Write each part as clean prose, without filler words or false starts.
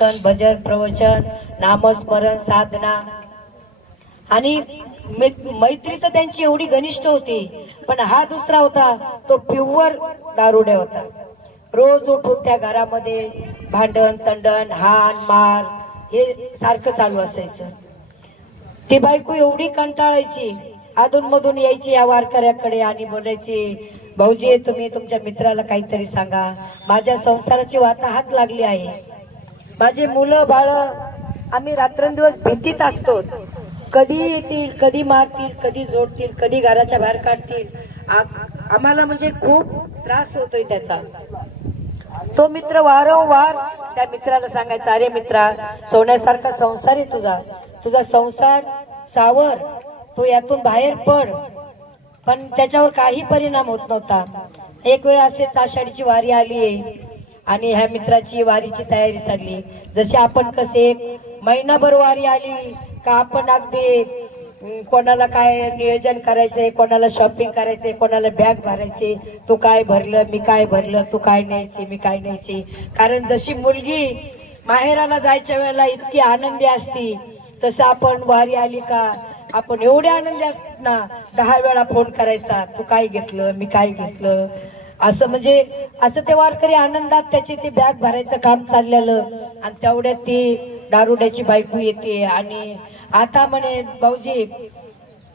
भजन प्रवचन नामस्मरण साधना आणि मैत्री तर त्यांची एवढी घनिष्ठ होती। पण हा दुसरा होता तो प्युअर दारुड्या होता। रोज उठून त्या घरामध्ये भांडण तंडण हान मार हे सारखं चालू असायचं। ती बायको एवढी कंटाळायची, अधून मधून यायची या वारकऱ्याकडे आणि बोलायची, भाऊजी तुम्ही तुमच्या मित्राला काहीतरी सांगा, माझ्या संसाराची वाताहात लागली आहे, माझे मुलं बाळ आम्ही रात्रंदिवस भीतीत असतो, कधी येतील कधी मारतील कधी जोडतील कधी घराच्या बाहेर काढतील, आम्हाला म्हणजे खूप त्रास होतोय त्याचा। तो मित्र वारंवार त्या मित्राला सांगायचा, अरे मित्रा सोन्यासारखा संसार आहे तुझा, तुझा संसार सावर, तो यातून बाहेर पड। पण त्याच्यावर काही परिणाम होत नव्हता। एक वेळ असेच आषाढीची वारी आली आहे आणि ह्या मित्राची वारीची तयारी चालली। जशी आपण कसे महिनाभर वारी आली का आपण अगदी कोणाला काय नियोजन करायचंय, कोणाला शॉपिंग करायचंय, कोणाला बॅग भरायचे, तू काय भरलं मी काय भरलं, तू काय न्यायची मी काय न्यायची। कारण जशी मुलगी माहेराला जायच्या वेळेला इतकी आनंदी असती, तसं आपण वारी आली का आपण एवढे आनंदी असतात ना, 10 वेळा फोन करायचा, तू काय घेतलं मी काय घेतलं, असं म्हणजे असं ते वारकरी आनंदात त्याची ती बॅग भरायचं काम चाललेलं। आणि तेवढ्यात ती दारुड्याची बायको येते आणि आता म्हणे, भाऊजी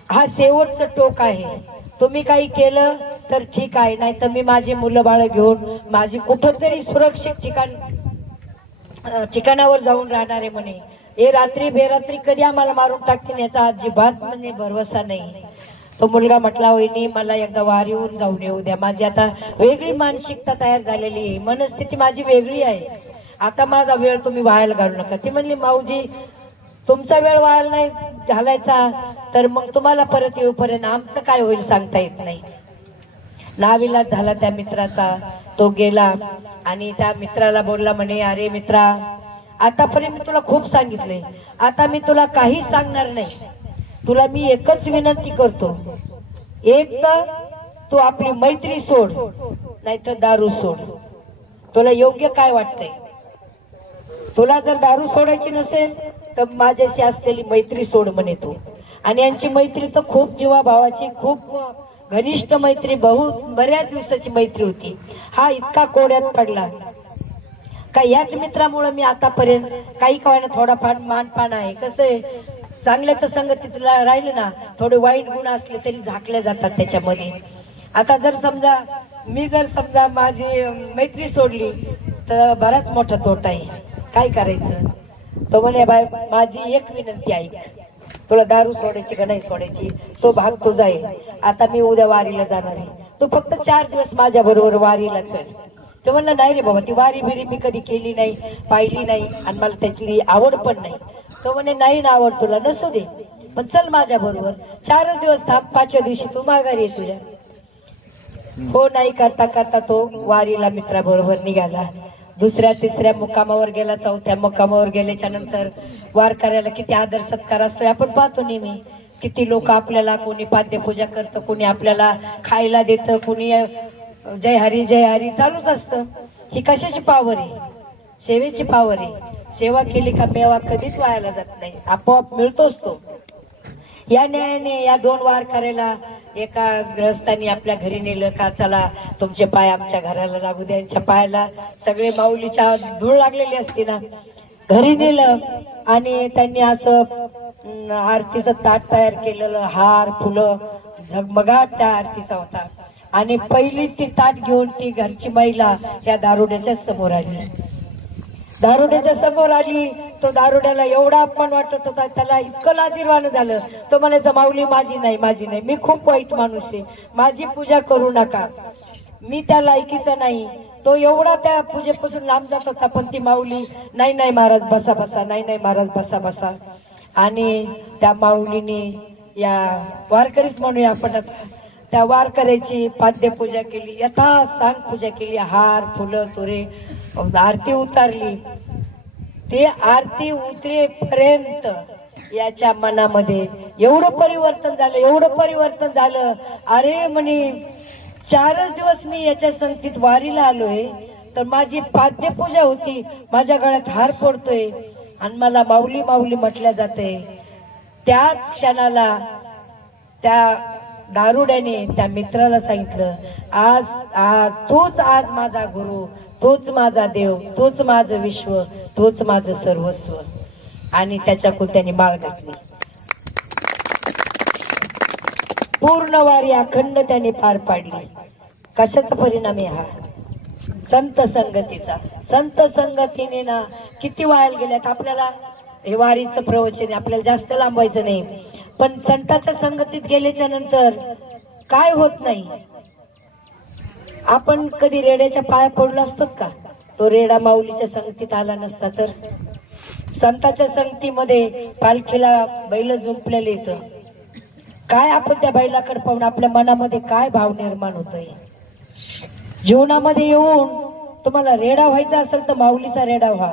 हा शेवटचं टोक आहे, तुम्ही काही केलं तर ठीक आहे, नाही तर मी माझी मुलं बाळ घेऊन माझी कुठंतरी सुरक्षित ठिकाणावर जाऊन राहणार आहे म्हणे। हे रात्री बेरात्री कधी आम्हाला मारून टाकतील याचा अजिबात म्हणजे भरवसा नाही। तो मुलगा म्हटला, वहिनी मला एकदा वारीहून जाऊन येऊ द्या, माझी आता वेगळी मानसिकता तयार झालेली आहे, मनस्थिती माझी वेगळी आहे, आता माझा वेळ तुम्ही वायाला घालू नका। ती म्हणली, माऊजी तुमचा वेळ वायाला नाही घालायचा तर मग तुम्हाला परत येऊपर्यंत आमचं काय होईल सांगता येत नाही। नाविलाज झाला त्या मित्राचा, तो गेला आणि त्या मित्राला बोलला म्हणे, अरे मित्रा आतापर्यंत मी तुला खूप सांगितलंय, आता मी तुला काहीच सांगणार नाही, तुला मी एकच विनंती करतो, एक तर तू आपली मैत्री सोड नाहीतर दारू सोड, तुला योग्य काय वाटतंय? तुला जर दारू सोडायची नसेल तर माझ्याशी असलेली मैत्री सोड म्हणे तू। आणि यांची मैत्री तर खूप जीवाभावाची खूप घनिष्ठ मैत्री, बऱ्याच दिवसाची मैत्री होती। हा इतका कोड्यात पडला का याच मित्रामुळे मी आतापर्यंत काही कळणं थोडाफार मानपान आहे। कसं आहे, चांगल्याच्या संगतीत राहिलं ना, थोडे वाईट गुण असले तरी झाकले जातात त्याच्यामध्ये। आता जर समजा माझी मैत्री सोडली तर बराच मोठा तोटा आहे, काय करायचं? तो म्हणे, बाय माझी एक विनंती ऐक, तुला दारू सोडायची का नाही सोडायची तो भाग तुझा आहे, आता मी उद्या वारीला जाणार आहे, तू फक्त 4 दिवस माझ्या बरोबर वारीला चल। तो म्हणला, नाही रे बाबा, ती वारी बिरी मी कधी केली नाही, पाहिली नाही आणि मला त्याची आवड पण नाही। तो म्हणे, नाही ना आवड तुला, नसू दे, पण चल माझ्या बरोबर, 4 दिवस थांब, 5व्या दिवशी तू माघारी ये तुझ्या। हो नाही करता करता तो वारीला मित्राबरोबर निघाला। दुसऱ्या तिसऱ्या मुक्कामावर गेला, 4थ्या मुक्कामावर गेल्याच्या नंतर वारकऱ्याला किती आदर सत्कार असतोय आपण पाहतो नेहमी। किती लोक आपल्याला, कोणी पाद्यपूजा करतं, कोणी आपल्याला खायला देतं, कोणी जय हरी चालूच असतं। ही कशाची पावर आहे? सेवेची पावर आहे। सेवा केली का मेवा कधीच वायाला जात नाही, आपोआप मिळतोच तो। या न्यायाने या 2 वारकऱ्याला एका गृहस्थांनी आपल्या घरी नेलं का, चला तुमचे पाय आमच्या घराला लागू द्या। यांच्या पायाला सगळे माऊलीच्या धूळ लागलेली असते ना, घरी नेलं आणि त्यांनी असं आरतीचं ताट तयार केलेलं, हार फुलं झगमगाट त्या आरतीचा होता। आणि पहिली ती ताट घेऊन ती घरची महिला या दारुड्याच्या समोर आली। दारुड्याच्या समोर आली, तो दारुड्याला एवढा अपमान वाटत होता, त्याला इतकं लाजिरवाणं झालं। तो म्हणायचा, माऊली माझी नाही, मी खूप वाईट माणूस आहे, माझी पूजा करू नका, मी त्या लायकीचा नाही। तो एवढा त्या पूजेपासून लांब जात होता, पण ती माऊली, नाही महाराज बसा बसा, नाही महाराज बसा बसा। आणि त्या माऊलीने या वारकरीच म्हणूया आपण, त्या वारकऱ्याची पाद्यपूजा केली, यथासांग पूजा केली, हार फुलं तुरे आरती उतारली। ते आरती उतरेपर्यंत याच्या मनामध्ये एवढं परिवर्तन झालं, अरे म्हणे 4च दिवस मी याच्या संगतीत वारीला आलोय, तर माझी पाद्यपूजा होती, माझ्या गळ्यात हार पडतोय आणि मला माऊली माऊली म्हटल्या जाते। त्याच क्षणाला त्या दारुड्याने त्या मित्राला सांगितलं, तूच आज माझा गुरु, तूच माझा देव, तूच माझं विश्व, तूच माझं सर्वस्व। आणि त्याच्याकडून त्याने माळ घातली। पूर्ण वारी अखंड त्याने पार पाडली। कशाचा परिणाम आहे हा? संत संगतीचा। संत संगतीने ना किती वाया गेल्यात। आपल्याला हे वारीचं प्रवचन आपल्याला जास्त लांबायचं नाही, पण संतांच्या संगतीत गेल्याच्या नंतर काय होत नाही। आपण कधी रेड्याच्या पाया पडलो असतो का? तो रेडा माऊलीच्या संगतीत आला नसता तर? संतांच्या संगतीमध्ये पालखीला बैल जुंपलेले येतं, काय आपण त्या बैलाकडे पाहून आपल्या मनामध्ये काय भाव निर्माण होतोय? जीवनामध्ये येऊन तुम्हाला रेडा व्हायचा असेल तर माऊलीचा रेडा व्हा,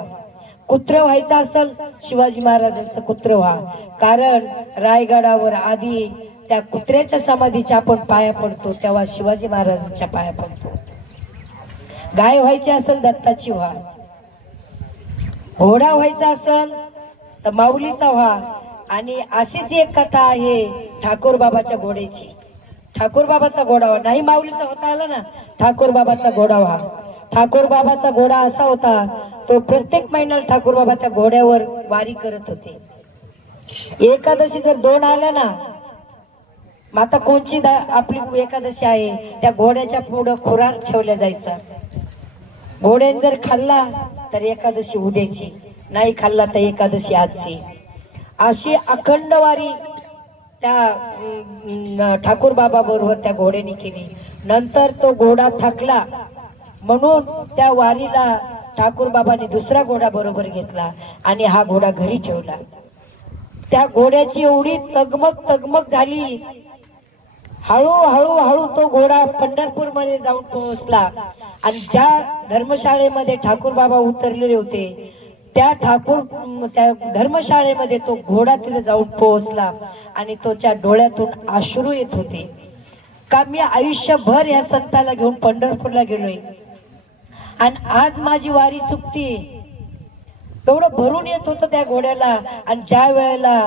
कुत्र व्हायचा असेल शिवाजी महाराजांचं कुत्र व्हा। कारण रायगडावर आधी त्या कुत्र्याच्या समाधीच्या आपण पाया पडतो, तेव्हा शिवाजी महाराजांच्या पाया पडतो। गाय व्हायची असेल दत्ताची व्हा, घोडा व्हायचा असेल तर माऊलीचा व्हा। आणि अशीच एक कथा आहे ठाकूर बाबाच्या घोड्याची। ठाकूर बाबाचा घोडा व्हा, नाही माऊलीचा होता आला ना, ठाकूर बाबाचा घोडा व्हा। ठाकूर बाबाचा घोडा असा होता, तो प्रत्येक महिन्याला ठाकूर बाबा त्या घोड्यावर वारी करत होते। एकादशी जर 2 आल्या ना, आता कोणची आपली एकादशी आहे, त्या घोड्याच्या पुढं खुराक ठेवल्या जायचा। घोड्याने जर खाल्ला तर एकादशी उद्याची, नाही खाल्ला तर एकादशी आजची। अशी अखंड वारी त्या ठाकूर बाबा बरोबर त्या घोड्याने केली। नंतर तो घोडा थकला म्हणून त्या वारीला ठाकूर बाबांनी दुसरा घोडा बरोबर घेतला आणि हा घोडा घरी ठेवला। त्या घोड्याची एवढी तगमग झाली, हळू तो घोडा पंढरपूर मध्ये जाऊन पोहोचला। आणि ज्या धर्मशाळेमध्ये ठाकूर बाबा उतरलेले होते त्या धर्मशाळेमध्ये तो घोडा तिथे जाऊन पोहोचला आणि तोच्या डोळ्यातून अश्रू येत होते का मी आयुष्यभर या संताला घेऊन पंढरपूरला गेलोय आणि आज माझी वारी चुकती। एवढं भरून येत होतं त्या घोड्याला। आणि ज्या वेळेला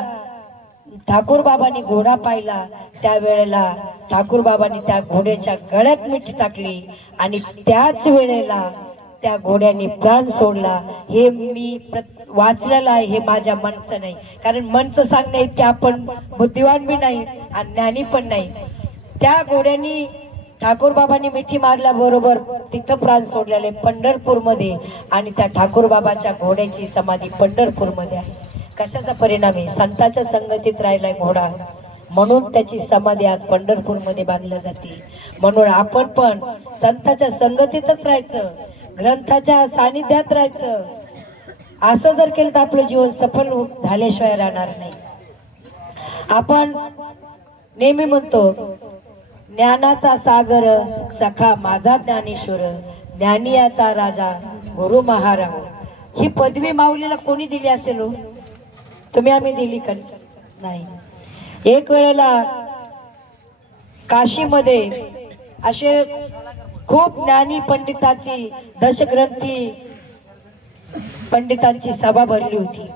ठाकूर बाबांनी घोडा पाहिला त्यावेळेला ठाकूर बाबांनी त्या घोड्याच्या गळ्यात मिठी टाकली आणि त्याच वेळेला त्या घोड्याने प्राण सोडला। हे मी वाचलेलं आहे, हे माझ्या मनचं नाही, कारण मनचं सांगणे की आपण बुद्धिवान बी नाही आणि ज्ञानी पण नाही। त्या घोड्यानी ठाकूर बाबांनी मिठी मारल्याबरोबर तिथं प्राण सोडलेले पंढरपूर मध्ये, आणि त्या ठाकूर बाबाच्या घोड्याची समाधी पंढरपूर मध्ये आहे। कशाचा परिणाम आहे? संतांच्या संगतीत राहिलाय घोडा, म्हणून त्याची समाधी आज पंढरपूर मध्ये बांधली जाते। म्हणून आपण पण संतांच्या संगतीतच राहायचं, ग्रंथाच्या सानिध्यात राहायचं। असं जर केलं तर आपलं जीवन सफल झाल्याशिवाय राहणार नाही। आपण नेहमी म्हणतो ज्ञानाचा सागर सखा माझा ज्ञानेश्वर, ज्ञानियाचा राजा गुरु महाराज। ही पदवी माऊलीला कोणी दिली असेल? तुम्ही आम्ही दिली का? नाही। एक वेळेला काशीमध्ये असे खूप ज्ञानी पंडिताची दशग्रंथी पंडितांची सभा भरली होती।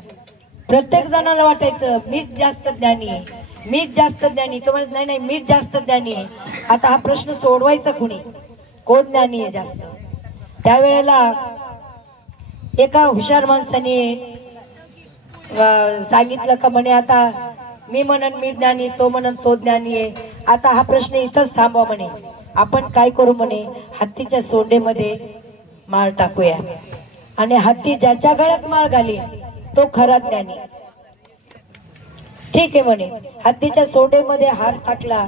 प्रत्येक जणाला वाटायचं मीच जास्त ज्ञानी आहे, मीच जास्त ज्ञानी। तो म्हणत नाही मीच जास्त ज्ञानी आहे। आता हा प्रश्न सोडवायचा कुणी? कोण ज्ञानी आहे जास्त? त्यावेळेला एका हुशार माणसाने सांगितलं का म्हणे आता मी म्हणन मी ज्ञानी, तो म्हणन तो ज्ञानी आहे, आता हा प्रश्न इथंच थांबवा म्हणे। आपण काय करू म्हणे, हत्तीच्या सोंडेमध्ये माळ टाकूया आणि हत्ती ज्याच्या गळ्यात माळ घाली तो खरा ज्ञानी। ठीक आहे म्हणे। हत्तीच्या सोंडेमध्ये हार टाकला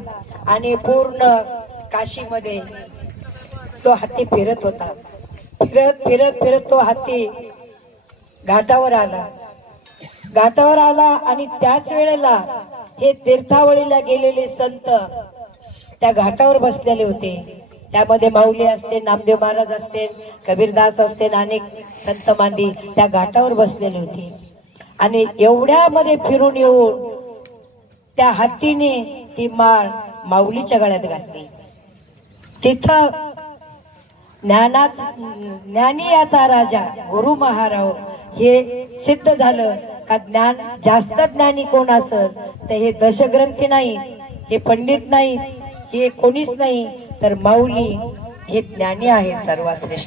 आणि पूर्ण काशीमध्ये तो हत्ती फिरत होता। फिरत तो हत्ती घाटावर आला आणि त्याच वेळेला हे तीर्थावळीला गेलेले संत त्या घाटावर बसलेले होते। त्यामध्ये माऊली असते, नामदेव महाराज असते, कबीरदास असते, अनेक संत मांदी त्या घाटावर बसलेले होते। आणि एवढ्यामध्ये फिरून येऊन त्या हत्तीने ती माळ माऊलीच्या गळ्यात घातली। तिथं ज्ञानी याचा राजा गुरु महाराव हे सिद्ध झालं का ज्ञान जास्त ज्ञानी कोण असेल तर हे दशग्रंथी नाही, हे पंडित नाही, हे कोणीच नाही, तर माऊली हे ज्ञानी आहे सर्वश्रेष्ठ।